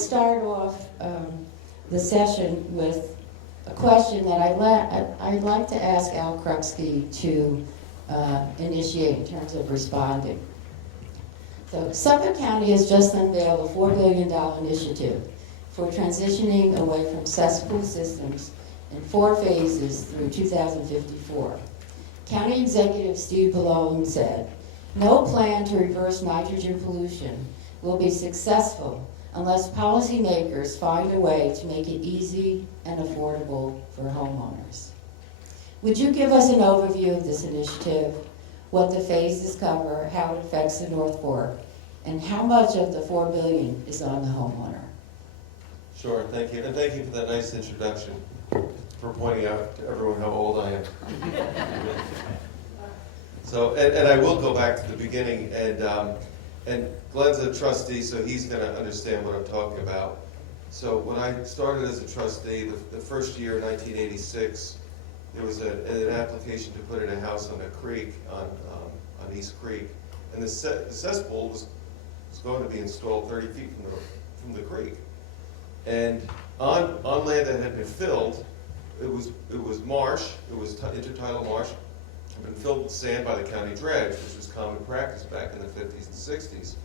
start off the session with a question that I'd like to ask Al Krupski to initiate in terms of responding. So Suffolk County has just unveiled a $4 billion initiative for transitioning away from cesspool systems in 4 phases through 2054. County Executive Steve Ballone said, "No plan to reverse nitrogen pollution will be successful unless policymakers find a way to make it easy and affordable for homeowners." Would you give us an overview of this initiative, what the phases cover, how it affects the North Fork, and how much of the $4 billion is on the homeowner? Sure, thank you. And thank you for that nice introduction, for pointing out to everyone how old I am. So, and I will go back to the beginning, and Glenn's a trustee, so he's going to understand what I'm talking about. So when I started as a trustee, the first year, 1986, there was an application to put in a house on a creek, on East Creek, and the cesspool was going to be installed 30 feet from the creek. And on land that had been filled, it was marsh, it was intertidal marsh, had been filled with sand by the county dredge, which was common practice back in the 50s and 60s.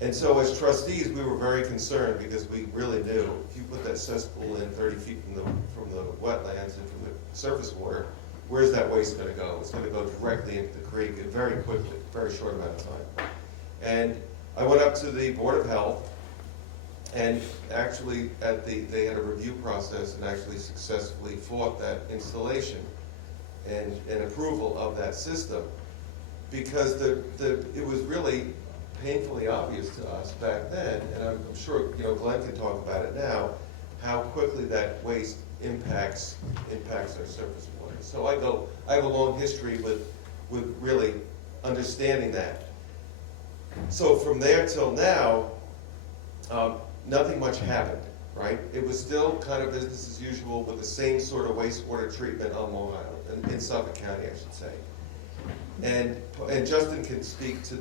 And so as trustees, we were very concerned because we really knew if you put that cesspool in 30 feet from the wetlands and from the surface water, where's that waste going to go? It's going to go directly into the creek very quickly, very short amount of time. And I went up to the Board of Health, and actually they had a review process and actually successfully fought that installation and approval of that system, because it was really painfully obvious to us back then, and I'm sure Glenn can talk about it now, how quickly that waste impacts our surface water. So I have a long history with really understanding that. So from there till now, nothing much happened, right? It was still kind of business as usual with the same sort of wastewater treatment on Long Island, in Suffolk County, I should say. And Justin can speak to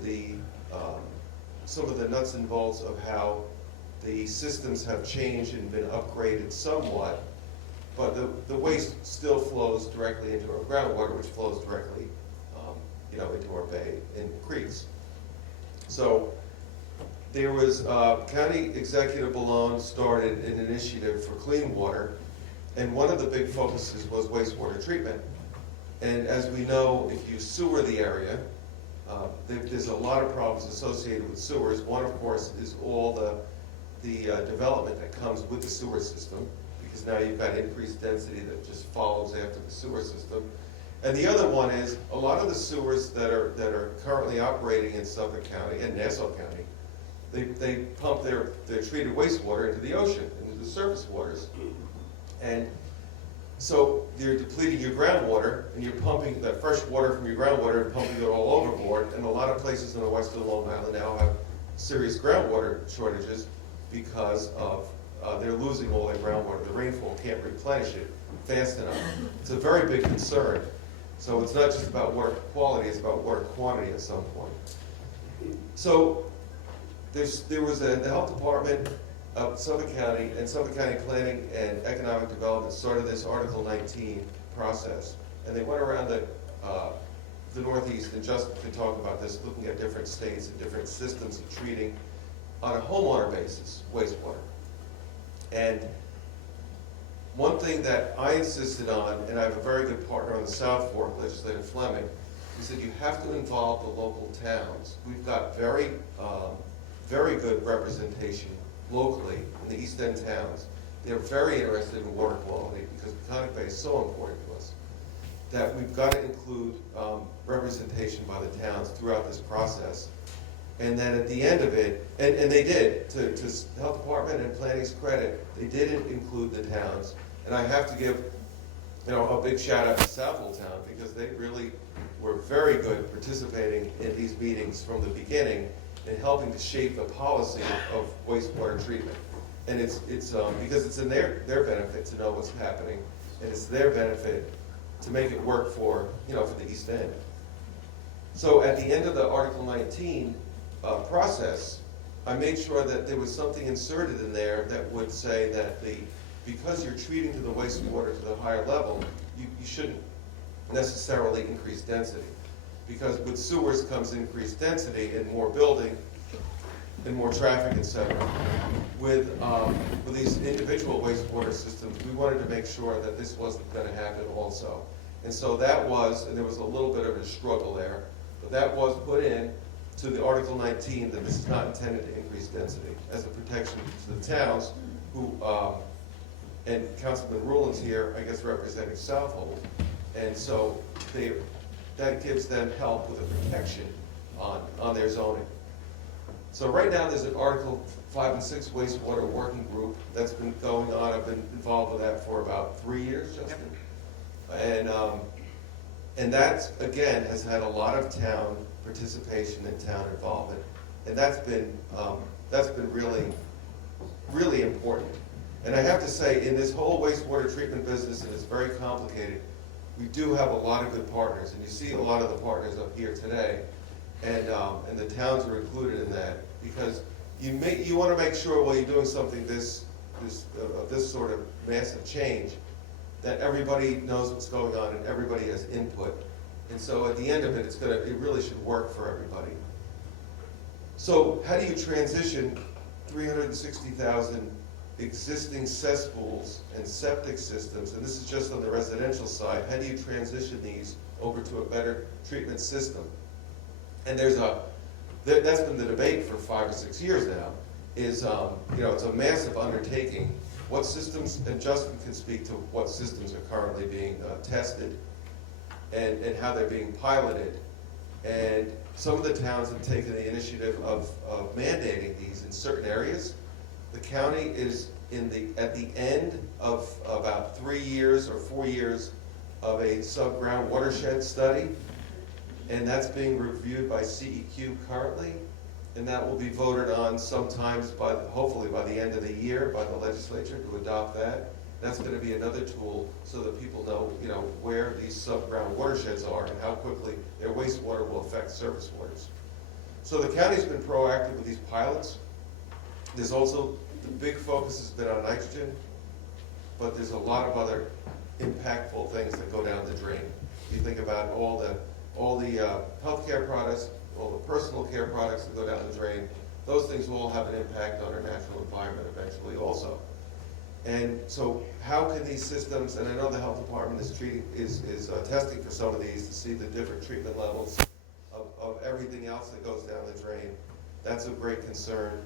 some of the nuts and bolts of how the systems have changed and been upgraded somewhat, but the waste still flows directly into our groundwater, which flows directly into our bay and creeks. So there was County Executive Ballone started an initiative for clean water, and one of the big focuses was wastewater treatment. And as we know, if you sewer the area, there's a lot of problems associated with sewers. One, of course, is all the development that comes with the sewer system, because now you've got increased density that just follows after the sewer system. And the other one is a lot of the sewers that are currently operating in Suffolk County and Nassau County, they pump their treated wastewater into the ocean, into the surface waters. And so you're depleting your groundwater, and you're pumping that fresh water from your groundwater and pumping it all overboard. And a lot of places in the western Long Island now have serious groundwater shortages because of they're losing all their groundwater. The rainfall can't replenish it fast enough. It's a very big concern. So it's not just about water quality, it's about water quantity at some point. So there was the health department of Suffolk County, and Suffolk County Planning and Economic Development started this Article 19 process. And they went around the Northeast, and Justin can talk about this, looking at different states and different systems of treating on a homeowner basis wastewater. And one thing that I insisted on, and I have a very good partner on the South Fork, Legislator Fleming, is that you have to involve the local towns. We've got very good representation locally in the East End towns. They're very interested in water quality because Peconic Bay is so important to us that we've got to include representation by the towns throughout this process. And then at the end of it, and they did, to the Health Department and Planning's credit, they did include the towns. And I have to give a big shout out to Southold Town, because they really were very good participating in these meetings from the beginning and helping to shape the policy of wastewater treatment. And it's because it's in their benefit to know what's happening, and it's their benefit to make it work for the East End. So at the end of the Article 19 process, I made sure that there was something inserted in there that would say that because you're treating to the wastewater to the higher level, you shouldn't necessarily increase density. Because with sewers comes increased density and more building and more traffic, etc. With these individual wastewater systems, we wanted to make sure that this wasn't going to happen also. And so that was, and there was a little bit of a struggle there, but that was put in to the Article 19 that this is not intended to increase density as a protection to the towns who, and Councilman Ruland's here, I guess representing Southold, and so that gives them help with a protection on their zoning. So right now there's an Article 5 and 6 wastewater working group that's been going on. I've been involved with that for about 3 years, Justin. And that, again, has had a lot of town participation and town involvement. And that's been really, really important. And I have to say, in this whole wastewater treatment business, and it's very complicated, we do have a lot of good partners. And you see a lot of the partners up here today. And the towns are included in that, because you want to make sure while you're doing something this sort of massive change, that everybody knows what's going on and everybody has input. And so at the end of it, it really should work for everybody. So how do you transition 360,000 existing cesspools and septic systems, and this is just on the residential side, how do you transition these over to a better treatment system? And that's been the debate for 5 or 6 years now, is, it's a massive undertaking. What systems, and Justin can speak to what systems are currently being tested and how they're being piloted. And some of the towns have taken the initiative of mandating these in certain areas. The county is at the end of about 3 years or 4 years of a sub-ground watershed study, and that's being reviewed by CEQ currently, and that will be voted on sometimes hopefully by the end of the year by the legislature to adopt that. That's going to be another tool so that people know, where these sub-ground watersheds are and how quickly their wastewater will affect surface waters. So the county's been proactive with these pilots. There's also, the big focus has been on nitrogen, but there's a lot of other impactful things that go down the drain. You think about all the healthcare products, all the personal care products that go down the drain, those things will all have an impact on our natural environment eventually also. And so how can these systems, and I know the health department is testing for some of these to see the different treatment levels of everything else that goes down the drain. That's a great concern.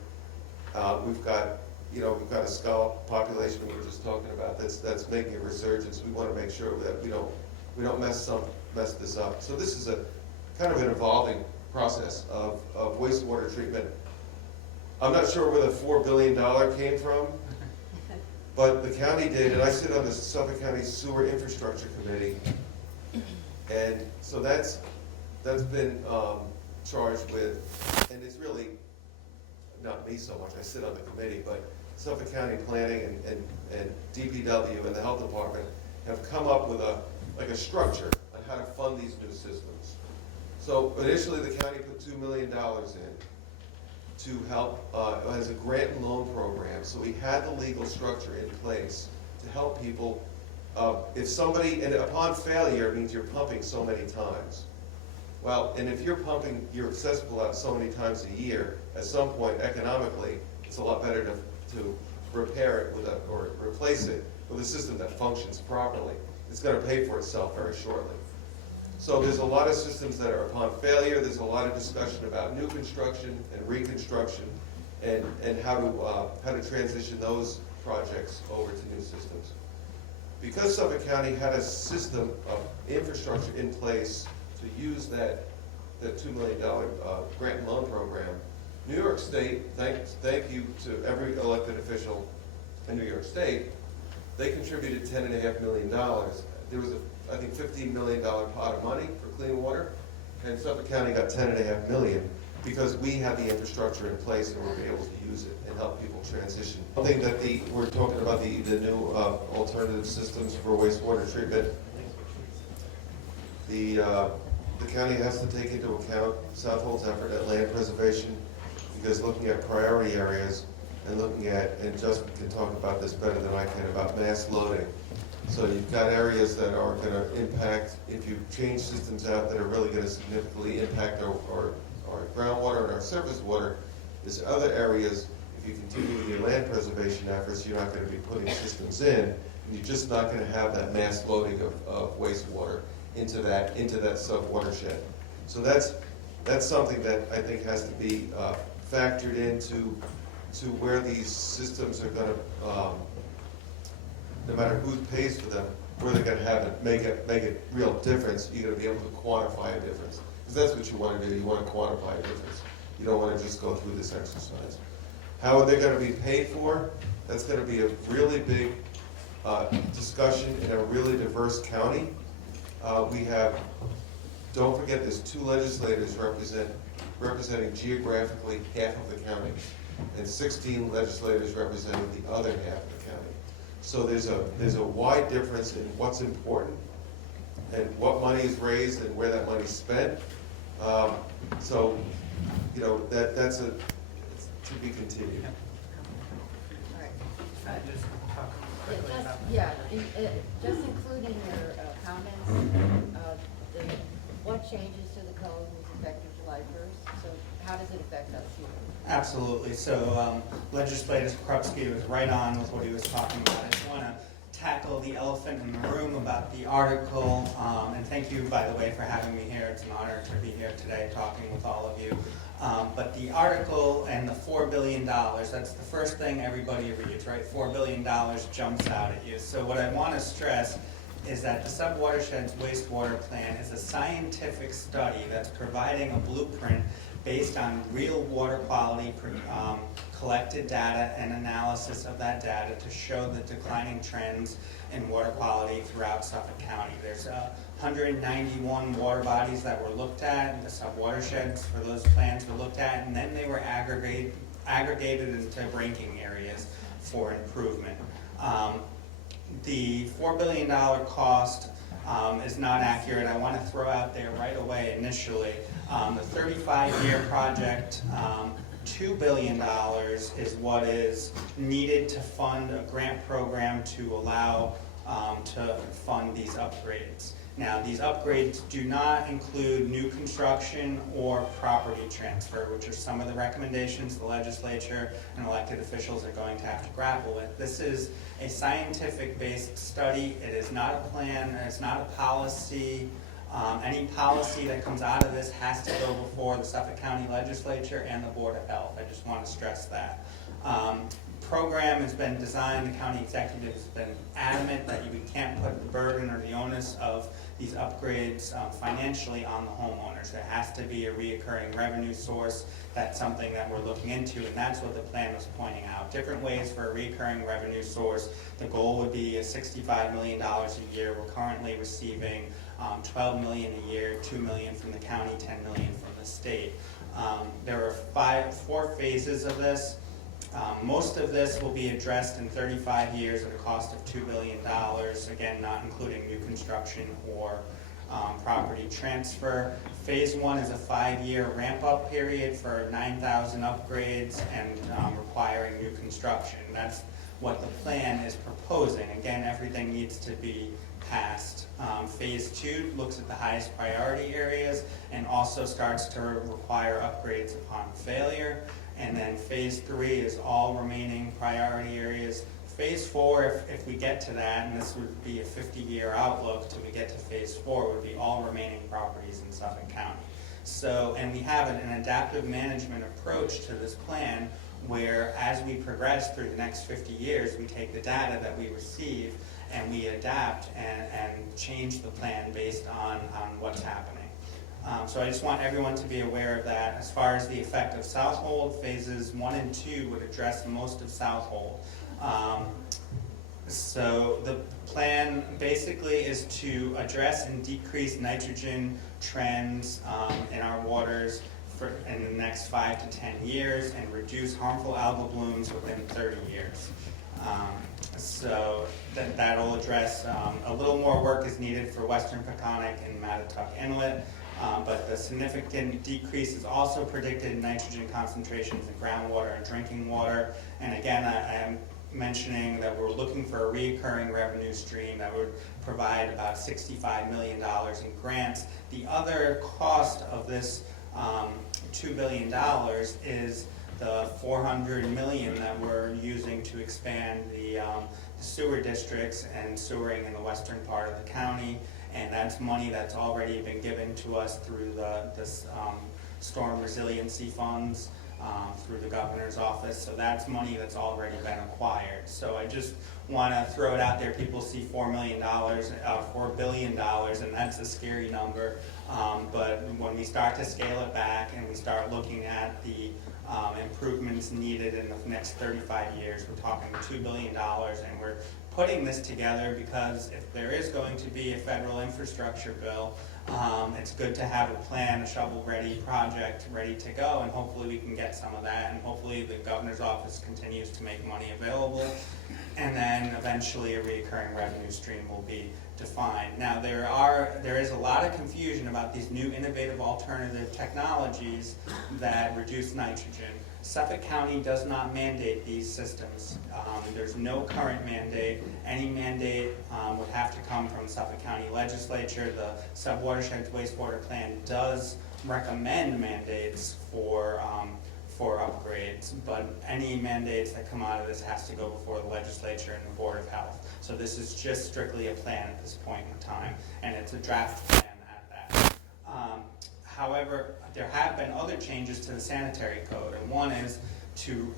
We've got a scallop population we were just talking about that's making a resurgence. We want to make sure that we don't mess this up. So this is a kind of an evolving process of wastewater treatment. I'm not sure where the $4 billion came from, but the county did, and I sit on the Suffolk County Sewer Infrastructure Committee, and so that's been charged with, and it's really not me so much, I sit on the committee, but Suffolk County Planning and DPW and the Health Department have come up with a structure on how to fund these new systems. So initially the county put $2 million in to help as a grant and loan program. So we had the legal structure in place to help people. If somebody, and upon failure, it means you're pumping so many times. Well, and if you're pumping your cesspool out so many times a year, at some point economically, it's a lot better to repair it or replace it with a system that functions properly. It's going to pay for itself very shortly. So there's a lot of systems that are upon failure. There's a lot of discussion about new construction and reconstruction and how to transition those projects over to new systems. Because Suffolk County had a system of infrastructure in place to use that $2 million grant and loan program, New York State, thank you to every elected official in New York State, they contributed $10.5 million. There was I think $15 million pot of money for clean water, and Suffolk County got $10.5 million because we had the infrastructure in place and were able to use it and help people transition. One thing that we're talking about the new alternative systems for wastewater treatment. The county has to take into account Southold's effort at land preservation. because looking at priority areas and looking at, and Justin can talk about this better than I can, about mass loading. So you've got areas that are going to impact, if you change systems out that are really going to significantly impact our groundwater and our surface water. There's other areas, if you continue with your land preservation efforts, you're not going to be putting systems in, and you're just not going to have that mass loading of wastewater into that sub-watershed. So that's something that I think has to be factored into where these systems are going to, no matter who pays for them, where they're going to have it, make a real difference. You're going to be able to quantify a difference, because that's what you want to do. You want to quantify a difference. You don't want to just go through this exercise. How are they going to be paid for? That's going to be a really big discussion in a really diverse county. Don't forget, there's 2 legislators representing geographically half of the county, and 16 legislators representing the other half of the county. So there's a wide difference in what's important and what money is raised and where that money's spent. So, you know, that's to be continued. Just including your comments, what changes to the code was effective July 1st? So how does it affect us here? Absolutely. So Legislator Krupski was right on with what he was talking about. I just want to tackle the elephant in the room about the article, and thank you, by the way, for having me here. It's an honor to be here today talking with all of you. But the article and the $4 billion, that's the first thing everybody reads, right? $4 billion jumps out at you. So what I want to stress is that the Subwatersheds Wastewater Plan is a scientific study that's providing a blueprint based on real water quality, collected data and analysis of that data to show the declining trends in water quality throughout Suffolk County. There's 191 water bodies that were looked at, and the subwatersheds for those plans were looked at, and then they were aggregated into ranking areas for improvement. The $4 billion cost is not accurate. I want to throw out there right away initially, the 35-year project, $2 billion is what is needed to fund a grant program to allow to fund these upgrades. Now, these upgrades do not include new construction or property transfer, which are some of the recommendations the legislature and elected officials are going to have to grapple with. This is a scientific-based study. It is not a plan. It's not a policy. Any policy that comes out of this has to go before the Suffolk County Legislature and the Board of Health. I just want to stress that. Program has been designed, the county executive has been adamant that we can't put the burden or the onus of these upgrades financially on the homeowners. There has to be a reoccurring revenue source. That's something that we're looking into, and that's what the plan was pointing out. Different ways for a recurring revenue source. The goal would be $65 million a year. We're currently receiving $12 million a year, $2 million from the county, $10 million from the state. There are 4 phases of this. Most of this will be addressed in 35 years at a cost of $2 billion, again, not including new construction or property transfer. Phase 1 is a 5-year ramp-up period for 9,000 upgrades and requiring new construction. That's what the plan is proposing. Again, everything needs to be passed. Phase 2 looks at the highest priority areas and also starts to require upgrades upon failure. And then phase 3 is all remaining priority areas. Phase 4, if we get to that, and this would be a 50-year outlook till we get to phase 4, would be all remaining properties in Suffolk County. So, and we have an adaptive management approach to this plan where as we progress through the next 50 years, we take the data that we receive and we adapt and change the plan based on what's happening. So I just want everyone to be aware of that. As far as the effect of Southold, phases 1 and 2 would address most of Southold. So the plan basically is to address and decrease nitrogen trends in our waters in the next 5 to 10 years and reduce harmful algal blooms within 30 years. So that'll address, a little more work is needed for Western Peconic and Mattatuck Inlet. But the significant decrease is also predicted in nitrogen concentrations in groundwater and drinking water. And again, I am mentioning that we're looking for a recurring revenue stream that would provide about $65 million in grants. The other cost of this $2 billion is the $400 million that we're using to expand the sewer districts and sewering in the western part of the county. And that's money that's already been given to us through the storm resiliency funds, through the governor's office. So that's money that's already been acquired. So I just want to throw it out there. People see $4 billion, and that's a scary number. But when we start to scale it back and we start looking at the improvements needed in the next 35 years, we're talking $2 billion, and we're putting this together because if there is going to be a federal infrastructure bill, it's good to have a plan, a shovel-ready project ready to go, and hopefully we can get some of that, and hopefully the governor's office continues to make money available, and then eventually a recurring revenue stream will be defined. Now there is a lot of confusion about these new innovative alternative technologies that reduce nitrogen. Suffolk County does not mandate these systems. There's no current mandate. Any mandate would have to come from Suffolk County Legislature. The Subwatershed Wastewater Plan does recommend mandates for upgrades, but any mandates that come out of this has to go before the legislature and the Board of Health. So this is just strictly a plan at this point in time, and it's a draft plan at that. However, there have been other changes to the sanitary code, and one is to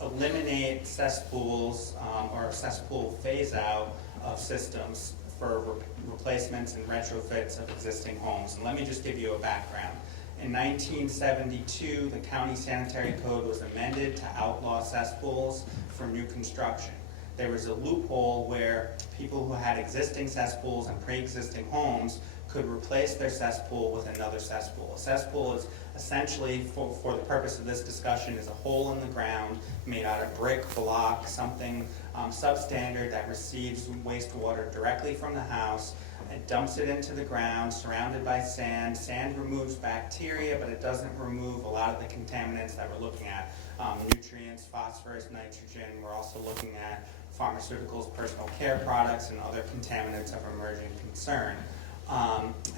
eliminate cesspools or cesspool phase-out of systems for replacements and retrofits of existing homes. And let me just give you a background. In 1972, the county sanitary code was amended to outlaw cesspools for new construction. There was a loophole where people who had existing cesspools and pre-existing homes could replace their cesspool with another cesspool. A cesspool is essentially, for the purpose of this discussion, is a hole in the ground made out of brick, block, something substandard that receives wastewater directly from the house. It dumps it into the ground, surrounded by sand. Sand removes bacteria, but it doesn't remove a lot of the contaminants that we're looking at. Nutrients, phosphorus, nitrogen. We're also looking at pharmaceuticals, personal care products, and other contaminants of emerging concern.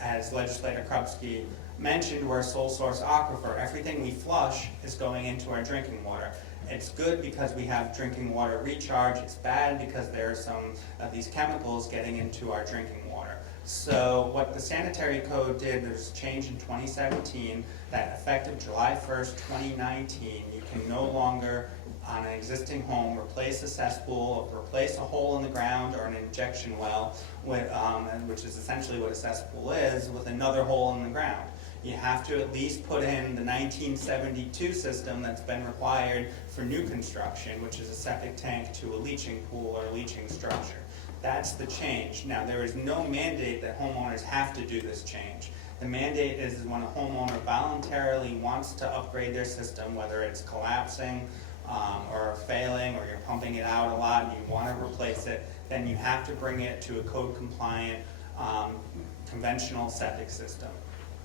As Legislator Krupski mentioned, we're a sole source aquifer. Everything we flush is going into our drinking water. It's good because we have drinking water recharge. It's bad because there are some of these chemicals getting into our drinking water. So what the sanitary code did, there's a change in 2017 that effective July 1st, 2019, you can no longer, on an existing home, replace a cesspool, replace a hole in the ground or an injection well, which is essentially what a cesspool is, with another hole in the ground. You have to at least put in the 1972 system that's been required for new construction, which is a septic tank to a leaching pool or a leaching structure. That's the change. Now, there is no mandate that homeowners have to do this change. The mandate is when a homeowner voluntarily wants to upgrade their system, whether it's collapsing or failing, or you're pumping it out a lot and you want to replace it, then you have to bring it to a code-compliant conventional septic system.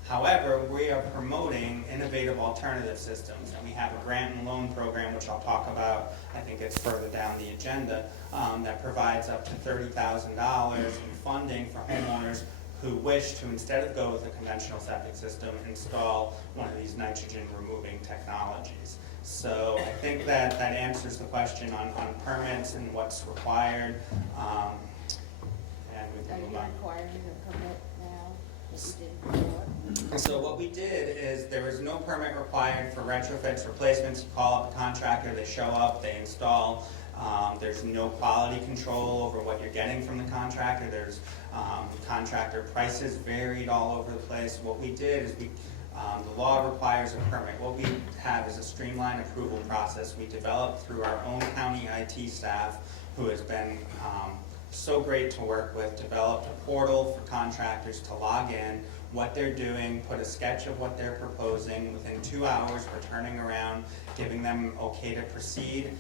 However, we are promoting innovative alternative systems, and we have a grant and loan program, which I'll talk about, I think it's further down the agenda, that provides up to $30,000 in funding for homeowners who wish to, instead of go with a conventional septic system, install one of these nitrogen-removing technologies. So I think that answers the question on permits and what's required. And we Are can you move on. requiring a permit now that you didn't before? So what we did is there was no permit required for retrofits, replacements. You call up a contractor, they show up, they install. There's no quality control over what you're getting from the contractor. There's contractor prices varied all over the place. What we did is the law requires a permit. What we have is a streamlined approval process we developed through our own county IT staff, who has been so great to work with, developed a portal for contractors to log in, what they're doing, put a sketch of what they're proposing. Within 2 hours, we're turning around, giving them okay to proceed.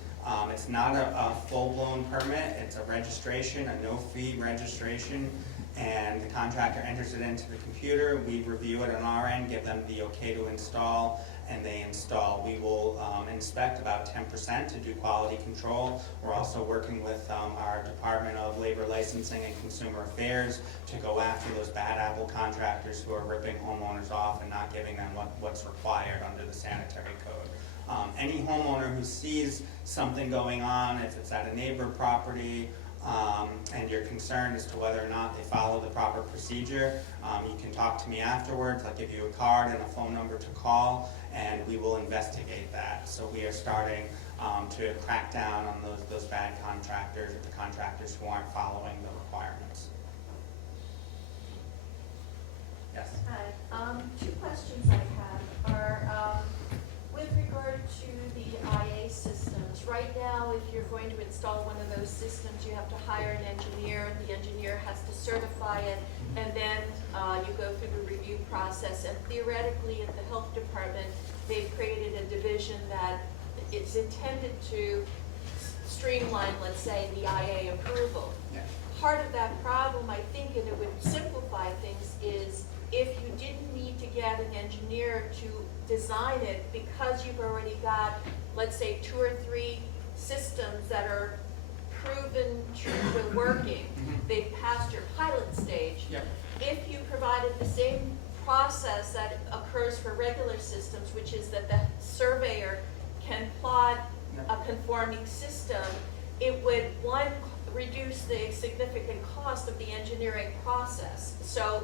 It's not a full-blown permit. It's a registration, a no-fee registration. and the contractor enters it into the computer. We review it on our end, give them the okay to install, and they install. We will inspect about 10% to do quality control. We're also working with our Department of Labor Licensing and Consumer Affairs to go after those bad apple contractors who are ripping homeowners off and not giving them what's required under the sanitary code. Any homeowner who sees something going on, if it's at a neighbor property, and you're concerned as to whether or not they follow the proper procedure, you can talk to me afterwards. I'll give you a card and a phone number to call, and we will investigate that. So we are starting to crack down on those bad contractors, or the contractors who aren't following the requirements. Yes? Hi. Two questions I have are with regard to the IA systems. Right now, if you're going to install one of those systems, you have to hire an engineer. The engineer has to certify it, and then you go through the review process. And theoretically, at the health department, they've created a division that it's intended to streamline, let's say, the IA approval. Yeah. Part of that problem, I think, and it would simplify things, is if you didn't need to get an engineer to design it because you've already got, let's say, 2 or 3 systems that are proven true and working, they've passed your pilot stage. Yep. If you provided the same process that occurs for regular systems, which is that the surveyor can plot a conforming system, it would, one, reduce the significant cost of the engineering process. So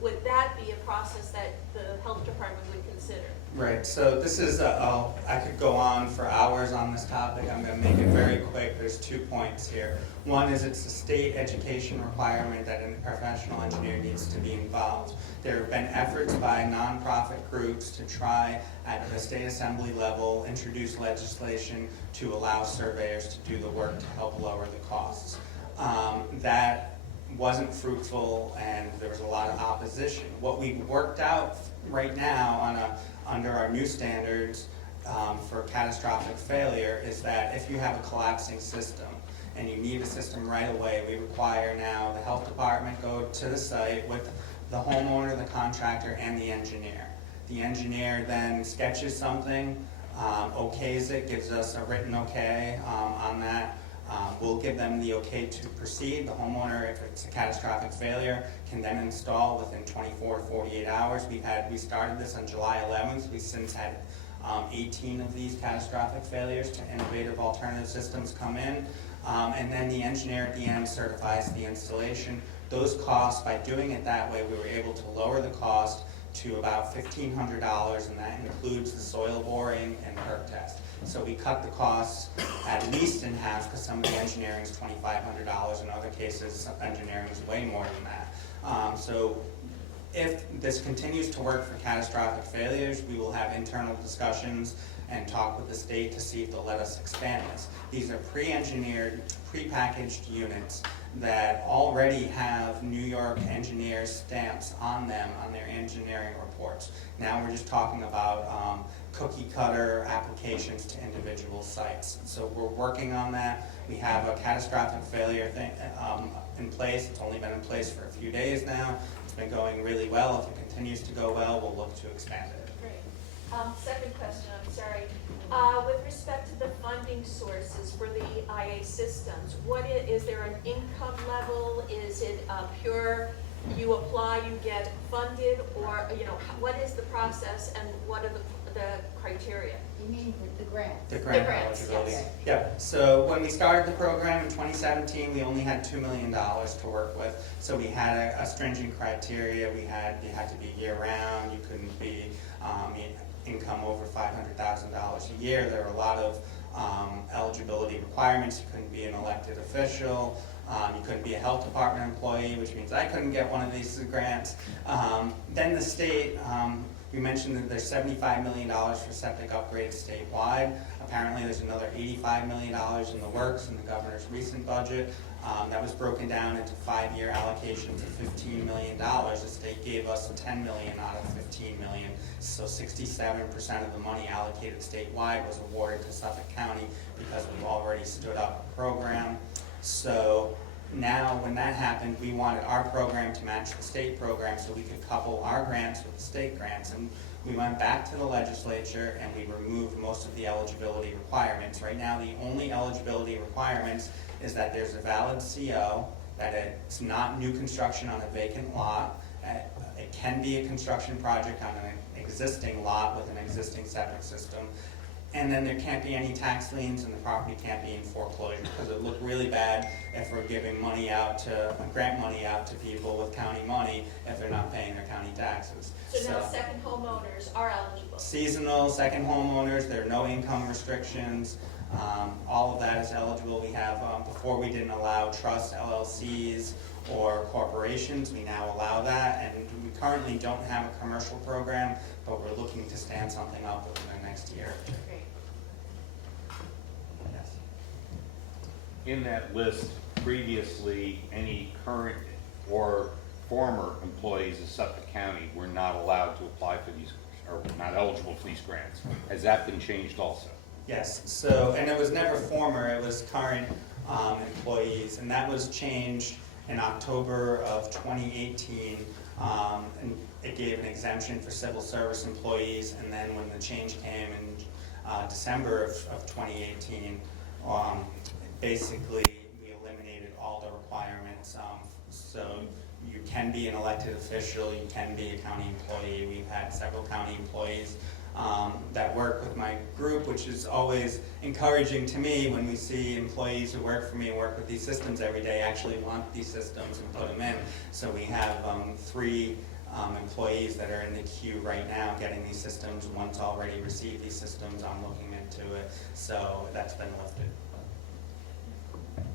would that be a process that the health department would consider? Right, so this is, I could go on for hours on this topic. I'm going to make it very quick. There's 2 points here. One is it's a state education requirement that a professional engineer needs to be involved. There have been efforts by nonprofit groups to try at the state assembly level introduce legislation to allow surveyors to do the work to help lower the costs. That wasn't fruitful, and there was a lot of opposition. What we've worked out right now under our new standards for catastrophic failure is that if you have a collapsing system and you need a system right away, we require now the health department go to the site with the homeowner, the contractor, and the engineer. The engineer then sketches something, okays it, gives us a written okay on that. We'll give them the okay to proceed. The homeowner, if it's a catastrophic failure, can then install within 24 to 48 hours. We started this on July 11th. We've since had 18 of these catastrophic failures to innovative alternative systems come in. And then the engineer at the end certifies the installation. Those costs, by doing it that way, we were able to lower the cost to about $1,500, and that includes the soil boring and perk test. So we cut the costs at least in half, because some of the engineering is $2,500. In other cases, engineering is way more than that. So if this continues to work for catastrophic failures, we will have internal discussions and talk with the state to see if they'll let us expand this. These are pre-engineered, pre-packaged units that already have New York engineers' stamps on them on their engineering reports. Now we're just talking about cookie cutter applications to individual sites. So we're working on that. We have a catastrophic failure thing in place. It's only been in place for a few days now. It's been going really well. If it continues to go well, we'll look to expand it. Great. Second question, I'm sorry. With respect to the funding sources for the IA systems, is there an income level? Is it pure, you apply, you get funded, or what is the process and what are the criteria? You mean the grants? The grant grants, eligibility. yes. Yep. So when we started the program in 2017, we only had $2 million to work with. So we had a stringent criteria. You had to be year-round. You couldn't be income over $500,000 a year. There were a lot of eligibility requirements. You couldn't be an elected official. You couldn't be a health department employee, which means I couldn't get one of these grants. Then the state, we mentioned that there's $75 million for septic upgrades statewide. Apparently there's another $85 million in the works in the governor's recent budget. That was broken down into 5-year allocations of $15 million. The state gave us $10 million out of $15 million. So 67% of the money allocated statewide was awarded to Suffolk County because we've already stood up a program. So now, when that happened, we wanted our program to match the state program so we could couple our grants with the state grants. And we went back to the legislature and we removed most of the eligibility requirements. Right now, the only eligibility requirements is that there's a valid CO, that it's not new construction on a vacant lot. It can be a construction project on an existing lot with an existing septic system. And then there can't be any tax liens and the property can't be in foreclosure, because it would look really bad if we're giving money out to, grant money out to people with county money if they're not paying their county taxes. So now second homeowners are eligible. Seasonal, second homeowners, there are no income restrictions. All of that is eligible. We have, before we didn't allow trust LLCs or corporations, we now allow that. And we currently don't have a commercial program, but we're looking to stand something up within the next year. Great. Yes. In that list, previously, any current or former employees of Suffolk County were not allowed to apply for these, or were not eligible for these grants. Has that been changed also? Yes, so, and it was never former, it was current employees, and that was changed in October of 2018. And it gave an exemption for civil service employees, and then when the change came in December of 2018, basically we eliminated all the requirements. So you can be an elected official, you can be a county employee. We've had several county employees that work with my group, which is always encouraging to me when we see employees who work for me and work with these systems every day actually want these systems and put them in. So we have 3 employees that are in the queue right now getting these systems. One's already received these systems. I'm looking into it. So that's been lifted.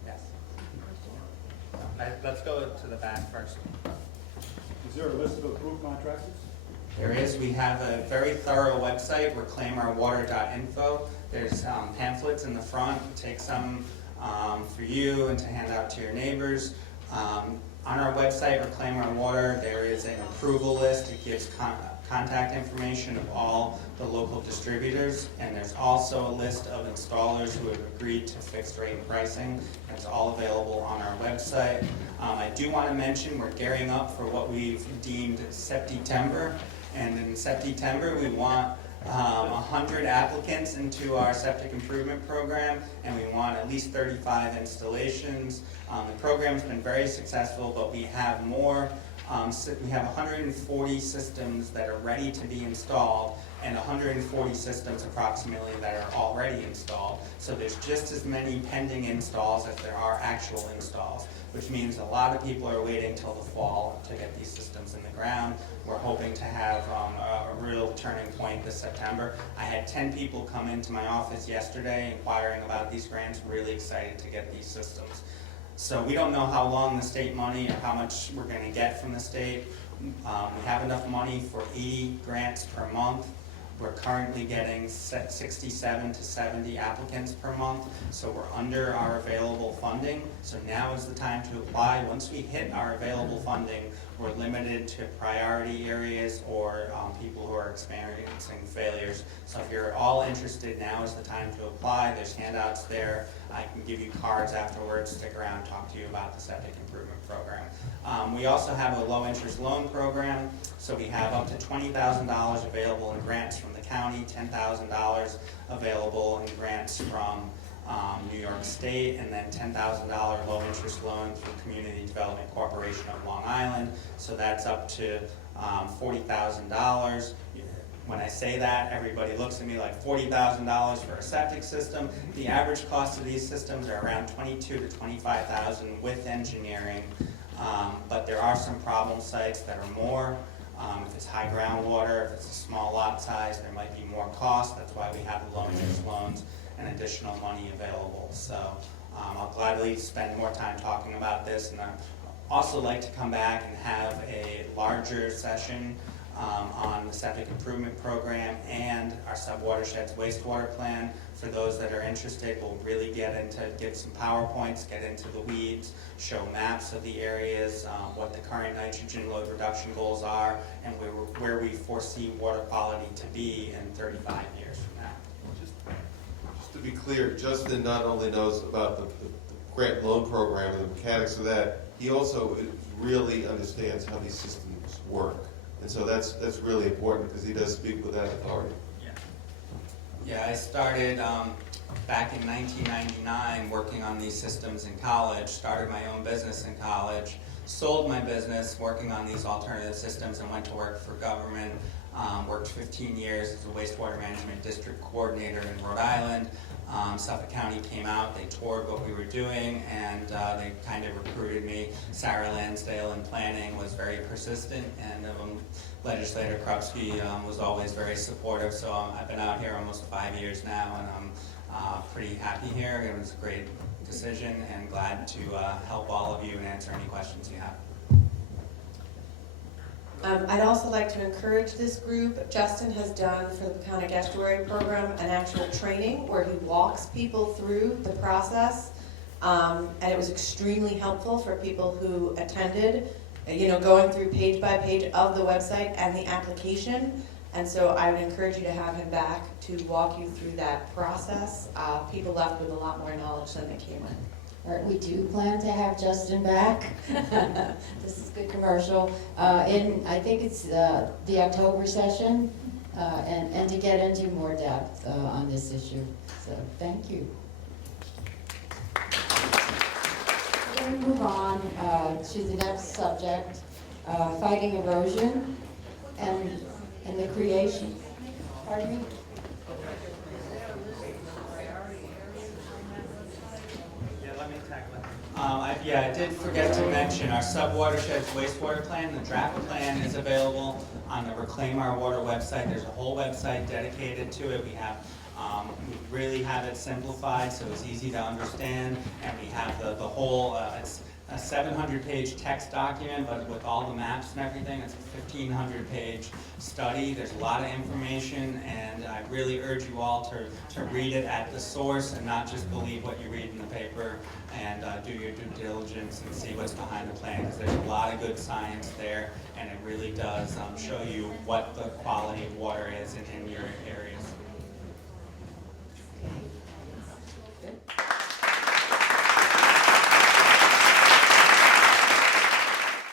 Yes. Let's go to the back first. Is there a list of approved contractors? There is. We have a very thorough website, reclaimourwater.info. There's pamphlets in the front. Take some for you and to hand out to your neighbors. On our website, Reclaim Our Water, there is an approval list. It gives contact information of all the local distributors, and there's also a list of installers who have agreed to fixed rate pricing. That's all available on our website. I do want to mention we're gearing up for what we've deemed September, and in September we want 100 applicants into our septic improvement program, and we want at least 35 installations. The program's been very successful, but we have more. We have 140 systems that are ready to be installed, and 140 systems approximately that are already installed. So there's just as many pending installs as there are actual installs, which means a lot of people are waiting till the fall to get these systems in the ground. We're hoping to have a real turning point this September. I had 10 people come into my office yesterday inquiring about these grants, really excited to get these systems. So we don't know how long the state money or how much we're going to get from the state. We have enough money for 80 grants per month. We're currently getting 67 to 70 applicants per month, so we're under our available funding. So now is the time to apply. Once we hit our available funding, we're limited to priority areas or people who are experiencing failures. So if you're all interested, now is the time to apply. There's handouts there. I can give you cards afterwards. Stick around, talk to you about the septic improvement program. We also have a low-interest loan program, so we have up to $20,000 available in grants from the county, $10,000 available in grants from New York State, and then $10,000 low-interest loan through Community Development Corporation of Long Island. So that's up to $40,000. When I say that, everybody looks at me like $40,000 for a septic system. The average cost of these systems are around $22,000 to $25,000 with engineering. But there are some problem sites that are more. If it's high groundwater, if it's a small lot size, there might be more cost. That's why we have the low-interest loans and additional money available. So I'll gladly spend more time talking about this, and I'd also like to come back and have a larger session on the septic improvement program and our subwatersheds wastewater plan. For those that are interested, we'll really give some PowerPoints, get into the weeds, show maps of the areas, what the current nitrogen load reduction goals are, and where we foresee water quality to be in 35 years from now. Just to be clear, Justin not only knows about the grant loan program and the mechanics of that, he also really understands how these systems work. And so that's really important because he does speak with that authority. Yeah, I started back in 1999 working on these systems in college, started my own business in college, sold my business working on these alternative systems and went to work for government. Worked 15 years as a wastewater management district coordinator in Rhode Island. Suffolk County came out, they toured what we were doing, and they kind of recruited me. Sarah Lansdale in planning was very persistent, and Legislator Krupski was always very supportive. So I've been out here almost 5 years now, and I'm pretty happy here. It was a great decision, and glad to help all of you and answer any questions you have. I'd also like to encourage this group. Justin has done for the Peconic Estuary Program an actual training where he walks people through the process, and it was extremely helpful for people who attended, going through page by page of the website and the application. And so I would encourage you to have him back to walk you through that process. People left with a lot more knowledge than they came in. All right, we do plan to have Justin back. This is good commercial. I think it's the October session, and to get into more depth on this issue. So thank you. We're going to move on to the next subject, fighting erosion and the creation. Pardon me? I did forget to mention our sub-watersheds wastewater plan. The draft plan is available on the Reclaim Our Water website. There's a whole website dedicated to it. We really have it simplified so it's easy to understand, and we have the whole, it's a 700-page text document, but with all the maps and everything, it's a 1,500-page study. There's a lot of information, and I really urge you all to read it at the source and not just believe what you read in the paper, and do your due diligence and see what's behind the plan, because there's a lot of good science there, and it really does show you what the quality of water is in your areas.